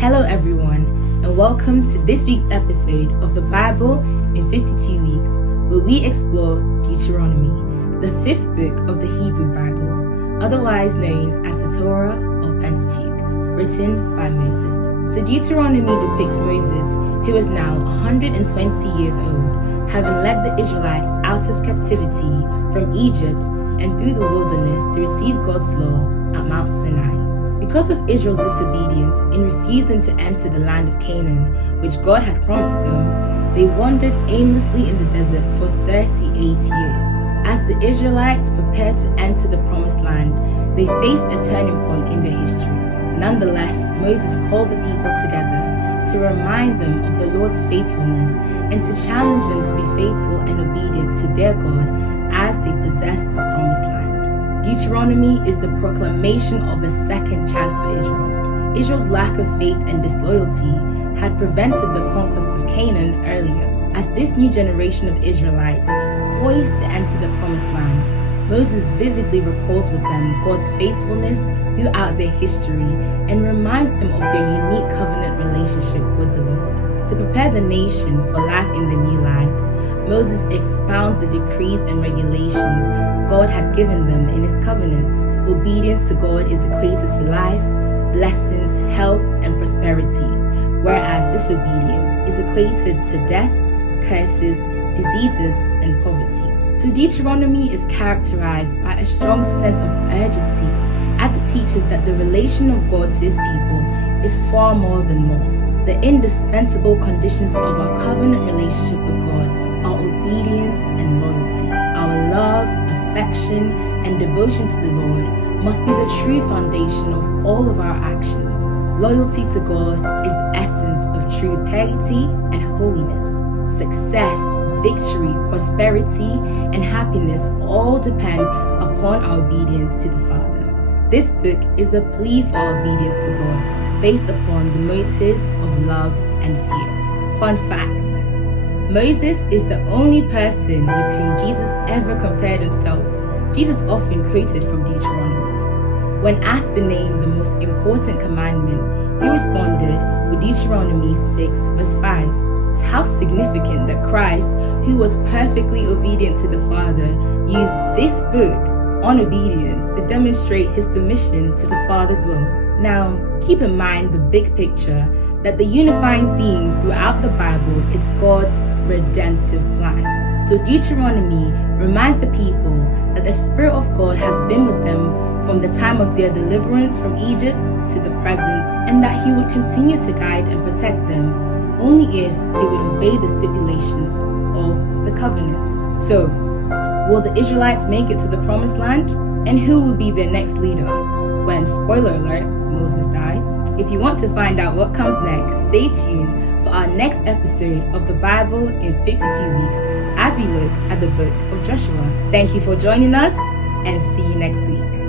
Hello everyone, and welcome to this week's episode of the Bible in 52 Weeks, where we explore Deuteronomy, the fifth book of the Hebrew Bible, otherwise known as the Torah or Pentateuch, written by Moses. So Deuteronomy depicts Moses, who is now 120 years old, having led the Israelites out of captivity from Egypt and through the wilderness to receive God's law at Mount Sinai. Because of Israel's disobedience in refusing to enter the land of Canaan, which God had promised them, they wandered aimlessly in the desert for 38 years. As the Israelites prepared to enter the promised land, they faced a turning point in their history. Nonetheless, Moses called the people together to remind them of the Lord's faithfulness and to challenge them to be faithful and obedient to their God as they possessed the promised land. Deuteronomy is the proclamation of a second chance for Israel. Israel's lack of faith and disloyalty had prevented the conquest of Canaan earlier. As this new generation of Israelites poised to enter the promised land, Moses vividly recalls with them God's faithfulness throughout their history and reminds them of their unique covenant relationship with the Lord. To prepare the nation for life in the new land, Moses expounds the decrees and regulations God had given them in his covenant. Obedience to God is equated to life, blessings, health, and prosperity, whereas disobedience is equated to death, curses, diseases, and poverty. So Deuteronomy is characterized by a strong sense of urgency as it teaches that the relation of God to his people is far more than more. The indispensable conditions of our covenant relationship with God are obedience and loyalty. Our love, affection, and devotion to the Lord must be the true foundation of all of our actions. Loyalty to God is the essence of true piety and holiness. Success, victory, prosperity, and happiness all depend upon our obedience to the Father. This book is a plea for our obedience to God based upon the motives of love and fear. Fun fact: Moses is the only person with whom Jesus ever compared himself. Jesus often quoted from Deuteronomy. When asked to name the most important commandment, he responded with Deuteronomy 6 verse 5. It's how significant that Christ, who was perfectly obedient to the Father, used this book on obedience to demonstrate his submission to the Father's will. Now, keep in mind the big picture, that the unifying theme throughout the Bible is God's redemptive plan. So Deuteronomy reminds the people that the Spirit of God has been with them from the time of their deliverance from Egypt to the present, and that he would continue to guide and protect them only if they would obey the stipulations of the covenant. So, will the Israelites make it to the promised land? And who will be their next leader when, spoiler alert, Moses dies? If you want to find out what comes next, stay tuned for our next episode of the Bible in 52 Weeks as we look at the book of Joshua. Thank you for joining us, and see you next week.